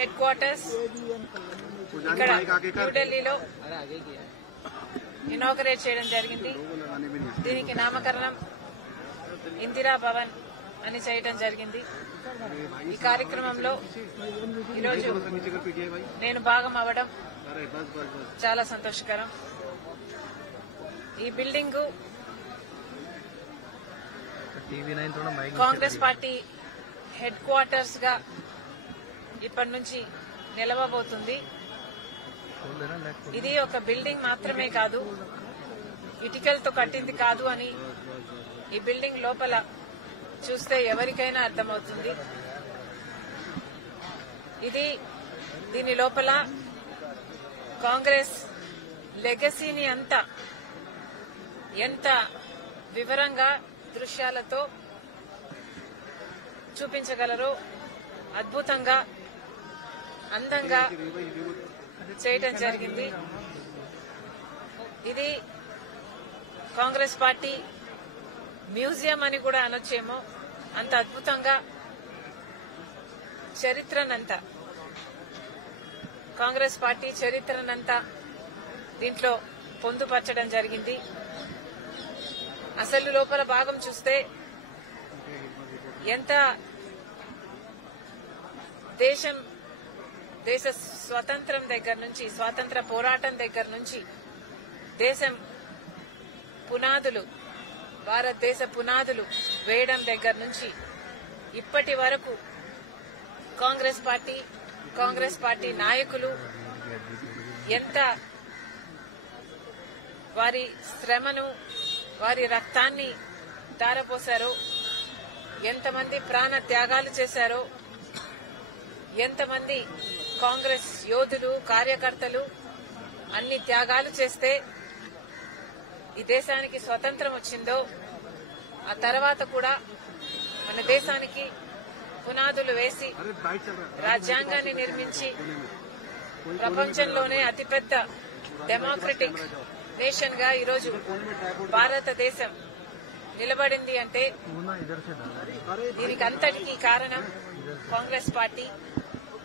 Head quarters ఇక్కడ న్యూఢిల్లీలో inaugurate చేయడం జరిగింది. దీనికి నామకరణం ఇందిరా భవన్ అని చేయడం జరిగింది. ఈ కార్యక్రమంలో ఈరోజు నేను భాగం అవ్వడం చాలా సంతోషకరం. ఈ building Congress party head quarters గా ఇప్పటి నుంచి నిలవబోతుంది. ఇది ఒక బిల్డింగ్ మాత్రమే కాదు, ఇటుకలతో కట్టింది కాదు అని ఈ బిల్డింగ్ లోపల చూస్తే ఎవరికైనా అర్థమవుతుంది. దీని లోపల కాంగ్రెస్ లెగసీని అంతా ఎంత వివరంగా దృశ్యాలతో చూపించగలరో అద్భుతంగా అందంగా చేయడం జరిగింది. ఇది కాంగ్రెస్ పార్టీ మ్యూజియం అని కూడా అనొచ్చేమో, అంత అద్భుతంగా చరిత్రనంతా కాంగ్రెస్ పార్టీ చరిత్రనంతా దీంట్లో పొందుపరచడం జరిగింది. అసలు లోపల భాగం చూస్తే ఎంత దేశ స్వతంత్రం దగ్గర నుంచి, స్వాతంత్ర పోరాటం దగ్గర నుంచి దేశం పునాదులు, భారతదేశ పునాదులు వేయడం దగ్గర నుంచి ఇప్పటి వరకు కాంగ్రెస్ పార్టీ నాయకులు ఎంత వారి శ్రమను, వారి రక్తాన్ని ధారపోశారో, ఎంతమంది ప్రాణ త్యాగాలు చేశారో, ఎంతమంది కాంగ్రెస్ యోధులు, కార్యకర్తలు అన్ని త్యాగాలు చేస్తే ఈ దేశానికి స్వతంత్రం వచ్చిందో, ఆ తర్వాత కూడా మన దేశానికి పునాదులు వేసి రాజ్యాంగాన్ని నిర్మించి ప్రపంచంలోనే అతిపెద్ద డెమోక్రటిక్ నేషన్ గా ఈరోజు భారతదేశం నిలబడింది అంటే దీనికి అంతటికీ కారణం కాంగ్రెస్ పార్టీ.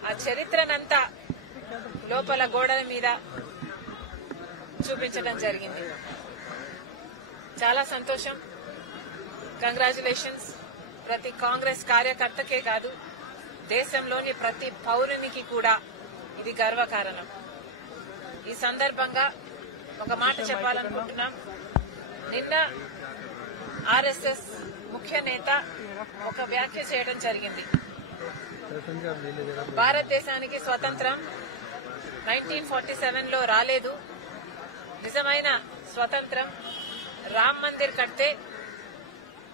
ఆ చరిత్రనంతా లోపల గోడల మీద చూపించడం జరిగింది. చాలా సంతోషం. కంగ్రాచులేషన్స్. ప్రతి కాంగ్రెస్ కార్యకర్తకే కాదు, దేశంలోని ప్రతి పౌరునికి కూడా ఇది గర్వకారణం. ఈ సందర్భంగా ఒక మాట చెప్పాలనుకుంటున్నాం. నిన్న ఆర్ఎస్ఎస్ ముఖ్య నేత ఒక వ్యాఖ్య చేయడం జరిగింది. భారతదేశానికి స్వతంత్రం 1947లో రాలేదు, నిజమైన స్వతంత్రం రామ్ మందిర్ కడితే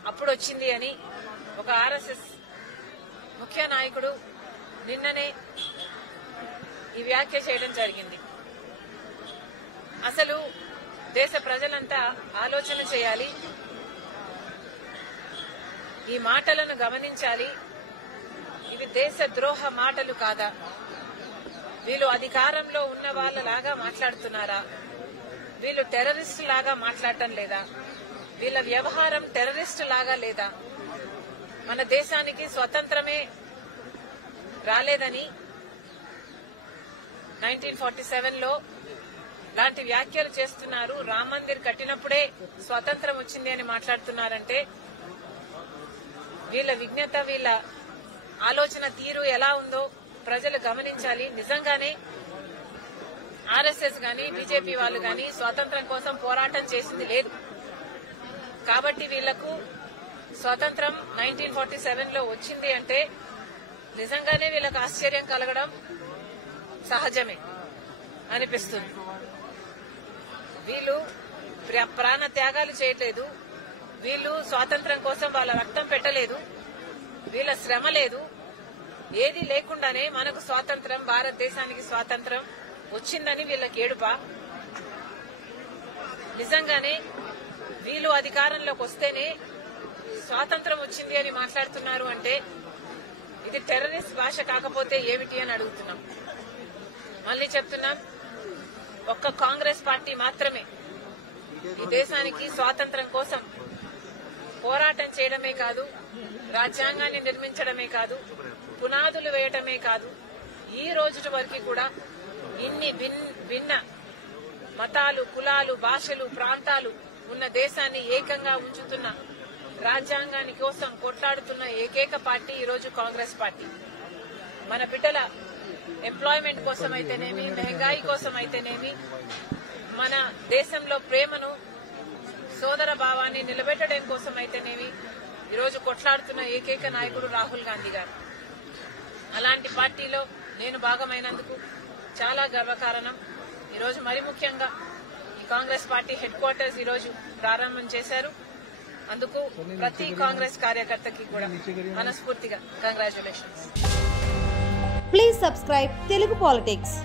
అప్పుడు వచ్చింది అని ఒక ఆర్ఎస్ఎస్ ముఖ్య నాయకుడు నిన్ననే ఈ వ్యాఖ్య చేయడం జరిగింది. అసలు దేశ ప్రజలంతా ఆలోచన చేయాలి, ఈ మాటలను గమనించాలి. ఇవి దేశ ద్రోహ మాటలు కాదా? వీళ్ళు అధికారంలో ఉన్న వాళ్ళలాగా మాట్లాడుతున్నారా? వీళ్ళు టెర్రరిస్టు లాగా మాట్లాడటం లేదా? వీళ్ళ వ్యవహారం టెర్రరిస్టు లాగా లేదా? మన దేశానికి స్వతంత్రమే రాలేదని 1947లో లాంటి వ్యాఖ్యలు చేస్తున్నారు. రామ్ మందిర్ కట్టినప్పుడే స్వతంత్రం వచ్చింది అని మాట్లాడుతున్నారంటే వీళ్ళ విజ్ఞత, వీళ్ళ ఆలోచన తీరు ఎలా ఉందో ప్రజలు గమనించాలి. నిజంగానే ఆర్ఎస్ఎస్ గాని, బీజేపీ వాళ్ళు గాని స్వాతంత్ర్యం కోసం పోరాటం చేసింది లేదు. కాబట్టి వీళ్లకు స్వాతంత్ర్యం 1947లో వచ్చింది అంటే నిజంగానే వీళ్ళకు ఆశ్చర్యం కలగడం సహజమే అనిపిస్తుంది. వీళ్ళు ప్రాణ త్యాగాలు చేయట్లేదు, వీళ్ళు స్వాతంత్ర్యం కోసం వాళ్ళ రక్తం పెట్టలేదు, వీళ్ళ శ్రమ లేదు, ఏది లేకుండానే మనకు స్వాతంత్ర్యం, భారతదేశానికి స్వాతంత్ర్యం వచ్చిందని వీళ్ళకి ఏడుపా? నిజంగానే వీళ్ళు అధికారంలోకి వస్తేనే స్వాతంత్ర్యం వచ్చింది అని మాట్లాడుతున్నారు అంటే ఇది టెర్రరిస్ట్ భాష కాకపోతే ఏమిటి అని అడుగుతున్నాం. మళ్లీ చెప్తున్నాం, ఒక్క కాంగ్రెస్ పార్టీ మాత్రమే ఈ దేశానికి స్వాతంత్ర్యం కోసం పోరాటం చేయడమే కాదు, రాజ్యాంగాన్ని నిర్మించడమే కాదు, పునాదులు వేయటమే కాదు, ఈ రోజు వరకు కూడా ఇన్ని భిన్న మతాలు, కులాలు, భాషలు, ప్రాంతాలు ఉన్న దేశాన్ని ఏకంగా ఉంచుతున్న, రాజ్యాంగాని కోసం కొట్లాడుతున్న ఏకైక పార్టీ ఈరోజు కాంగ్రెస్ పార్టీ. మన బిడ్డల ఎంప్లాయ్మెంట్ కోసం అయితేనేమి, మెహంగాయి కోసం అయితేనేమి, మన దేశంలో ప్రేమను, సోదర భావాన్ని నిలబెట్టడం కోసం అయితేనేమి ఈరోజు కొట్లాడుతున్న ఏకైక నాయకుడు రాహుల్ గాంధీ గారు. అలాంటి పార్టీలో నేను భాగమైనందుకు చాలా గర్వకారణం. ఈరోజు మరి ముఖ్యంగా ఈ కాంగ్రెస్ పార్టీ హెడ్ క్వార్టర్స్ ఈరోజు ప్రారంభం చేశారు. అందుకు ప్రతి కాంగ్రెస్ కార్యకర్తకి కూడా మనస్ఫూర్తిగా congratulations. Please subscribe Telugu politics.